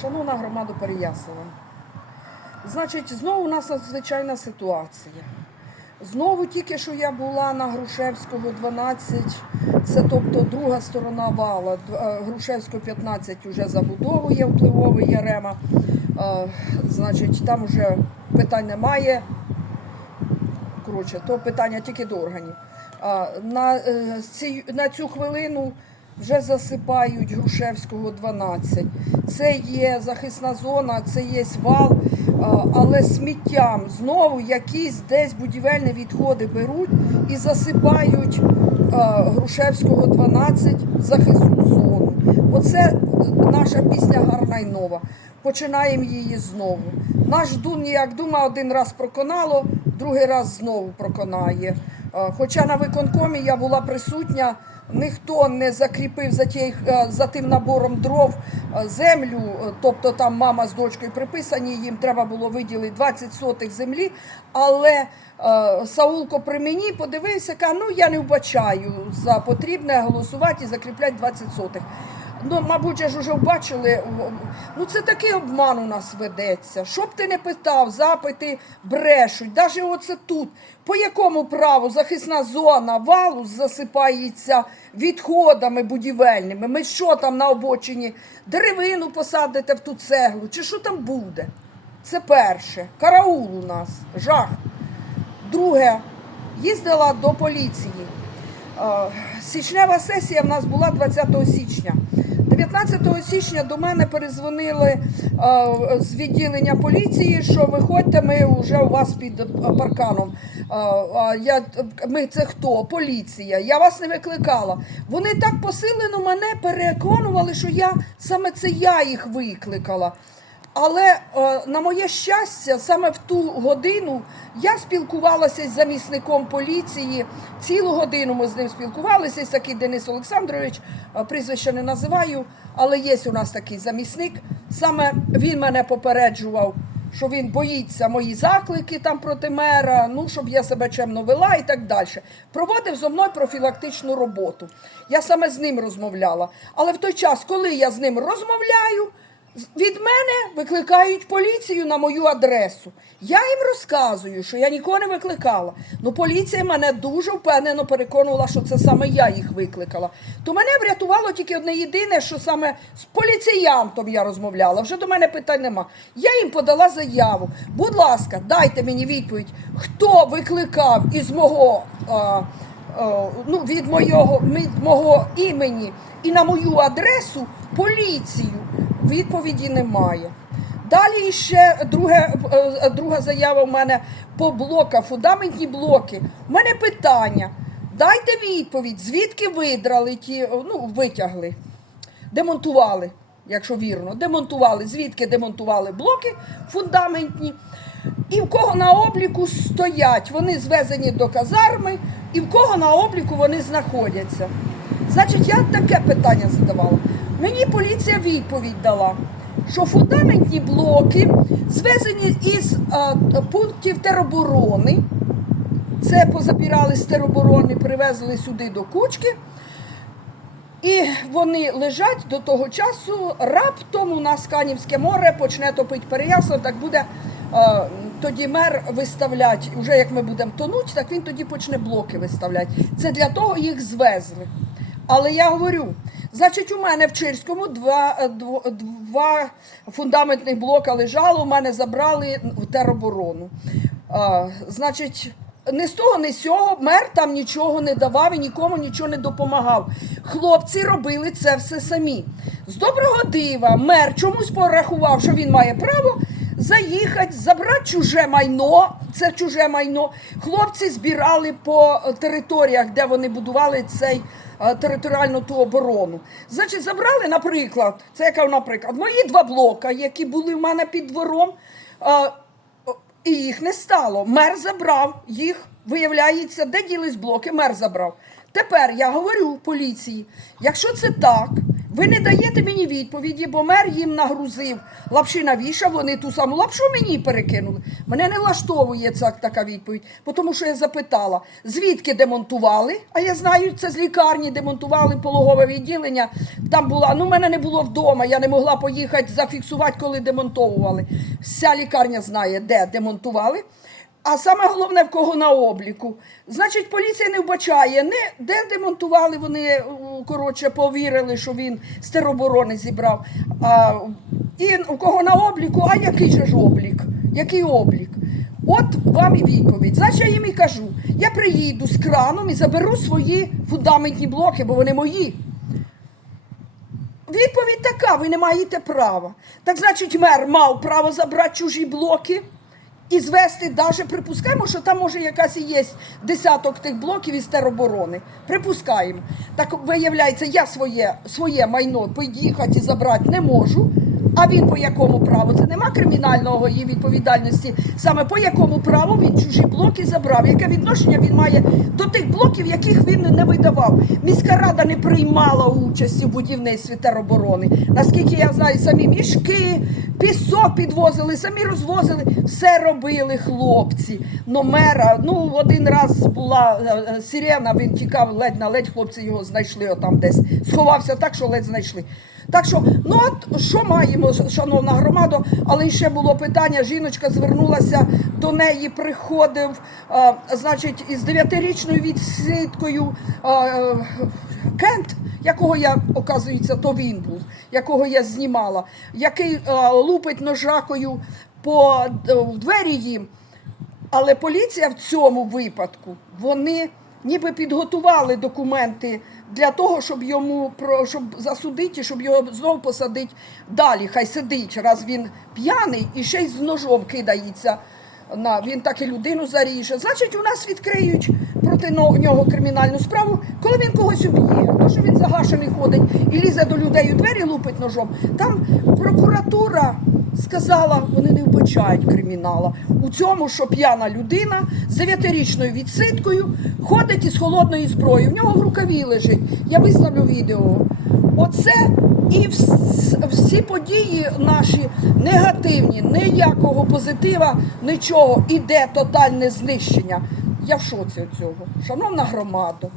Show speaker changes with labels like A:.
A: Шановна громада Переяслава, значить, знову у нас надзвичайна ситуація. Знову тільки що я була на Грушевського 12, це тобто друга сторона вала. Е, Грушевського 15 вже забудовує впливовий Ярема. Е, Значить, там вже питань немає. Коротше, то питання тільки до органів. На, е, ці, на цю хвилину вже засипають Грушевського 12. Це є захисна зона, це є вал, але сміттям знову якісь десь будівельні відходи беруть і засипають Грушевського 12 захисну зону. Оце е, наша пісня гарна й нова. Починаємо її знову. Наш Дун як дума один раз проконало, другий раз знову проконає. Е, Хоча на виконкомі я була присутня, ніхто не закріпив за, тій, е, за тим набором дров е, землю, е, тобто там мама з дочкою приписані, їм треба було виділити 20 сотих землі. Але Саулко при мені подивився, каже, ну я не вбачаю за потрібне голосувати і закріпляти 20 сотих. Ну, мабуть, ж уже бачили. Ну, це такий обман у нас ведеться. Що б ти не питав, запити брешуть. Навіть оце тут. По якому праву захисна зона валу засипається відходами будівельними? Ми що там на обочині? Деревину посадите в ту цеглу? Чи що там буде? Це перше. Караул у нас. Жах. Друге, їздила до поліції. Е, Січнева сесія в нас була 20 січня. 19 січня до мене перезвонили е, з відділення поліції, що виходьте, ми вже у вас під парканом. Е, Я, ми це хто? Поліція. Я вас не викликала. Вони так посилено мене переконували, що я саме це я їх викликала. Але е, на моє щастя, саме в ту годину я спілкувалася з замісником поліції. Цілу годину ми з ним спілкувалися. Є такий Денис Олександрович, е, прізвище не називаю, але є у нас такий замісник. Саме він мене попереджував, що він боїться мої заклики там проти мера, ну щоб я себе чемно вела і так далі. Проводив зо мною профілактичну роботу. Я саме з ним розмовляла. Але в той час, коли я з ним розмовляю. Від мене викликають поліцію на мою адресу. Я їм розказую, що я нікого не викликала. Ну, поліція мене дуже впевнено переконувала, що це саме я їх викликала. То мене врятувало тільки одне єдине, що саме з поліціянтом я розмовляла. Вже до мене питань нема. Я їм подала заяву. Будь ласка, дайте мені відповідь, хто викликав із мого. А, ну, від моєго, від мого імені і на мою адресу поліцію. Відповіді немає. Далі ще друге, е, друга заява в мене по блоках, фундаментні блоки. У мене питання. Дайте відповідь, звідки видрали ті, е, ну, витягли, демонтували, якщо вірно, демонтували, звідки демонтували блоки фундаментні. І в кого на обліку стоять, вони звезені до казарми, і в кого на обліку вони знаходяться. Значить, я таке питання задавала. Мені поліція відповідь дала, що фундаментні блоки звезені із а, пунктів тероборони. Це позабирали з тероборони, привезли сюди до кучки. І вони лежать до того часу. Раптом у нас Канівське море почне топити Переяслав, так буде е, тоді мер виставлять. Уже як ми будемо тонути, так він тоді почне блоки виставляти. Це для того їх звезли. Але я говорю, значить, у мене в Чирському два, е, два фундаментних блока лежало, у мене забрали в тероборону. А, значить, не з того, не з цього мер там нічого не давав і нікому нічого не допомагав. Хлопці робили це все самі. З доброго дива мер чомусь порахував, що він має право заїхати, забрати чуже майно. Це чуже майно. Хлопці збирали по е, територіях, де вони будували цей е, територіальну ту оборону. Значить, забрали, наприклад, це яка, наприклад, мої два блока, які були в мене під двором. е, і їх не стало. Мер забрав їх. Виявляється, де ділись блоки, мер забрав. Тепер я говорю поліції: якщо це так, Ви не даєте мені відповіді, бо мер їм нагрузив лапши навішав, вони ту саму лапшу мені перекинули. Мене не влаштовує ця така відповідь, тому що я запитала, звідки демонтували. А я знаю, це з лікарні демонтували пологове відділення. Там була, ну мене не було вдома, я не могла поїхати зафіксувати, коли демонтовували. Вся лікарня знає, де демонтували. А саме головне, в кого на обліку. Значить, поліція не вбачає, не де демонтували вони, коротше, повірили, що він з тероборони зібрав. А, і у кого на обліку, а який же ж облік? Який облік? От вам і відповідь. Значить, я їм і кажу: я приїду з краном і заберу свої фундаментні блоки, бо вони мої. Відповідь така: ви не маєте права. Так значить, мер мав право забрати чужі блоки і звести, навіть припускаємо, що там може якась і є десяток тих блоків із тероборони. Припускаємо. Так виявляється, я своє, своє майно поїхати і забрати не можу. А він по якому праву? Це нема кримінального її відповідальності. Саме по якому праву він чужі блоки забрав. Яке відношення він має до тих блоків, яких він не видавав? Міська рада не приймала участі в будівництві тероборони. Наскільки я знаю, самі мішки, пісок підвозили, самі розвозили, все робили хлопці. Но мера, ну один раз була е, е, сирена, він тікав ледь на ледь, хлопці його знайшли отам десь. Сховався так, що ледь знайшли. Так що, ну от що маємо, шановна громада, але ще було питання. Жіночка звернулася до неї, приходив, е, значить, із дев'ятирічною відсидкою е, Кент, якого я, оказується, то він був, якого я знімала, який е, лупить ножакою по в двері їм. Але поліція в цьому випадку вони ніби підготували документи для того, щоб йому про щоб засудити, щоб його знову посадити далі. Хай сидить, раз він п'яний і ще й з ножом кидається. На він так і людину заріже. Значить, у нас відкриють проти нього кримінальну справу, коли він когось уб'є. То що він загашений ходить і лізе до людей у двері, лупить ножом. Там прокуратура сказала, вони не вбачають кримінала. У цьому, що п'яна людина з дев'ятирічною відсидкою ходить із холодною зброєю. В нього в рукаві лежить. Я виставлю відео. Оце і всі події наші негативні, ніякого позитива, нічого. Іде тотальне знищення. Я в шоці цього. Шановна громада,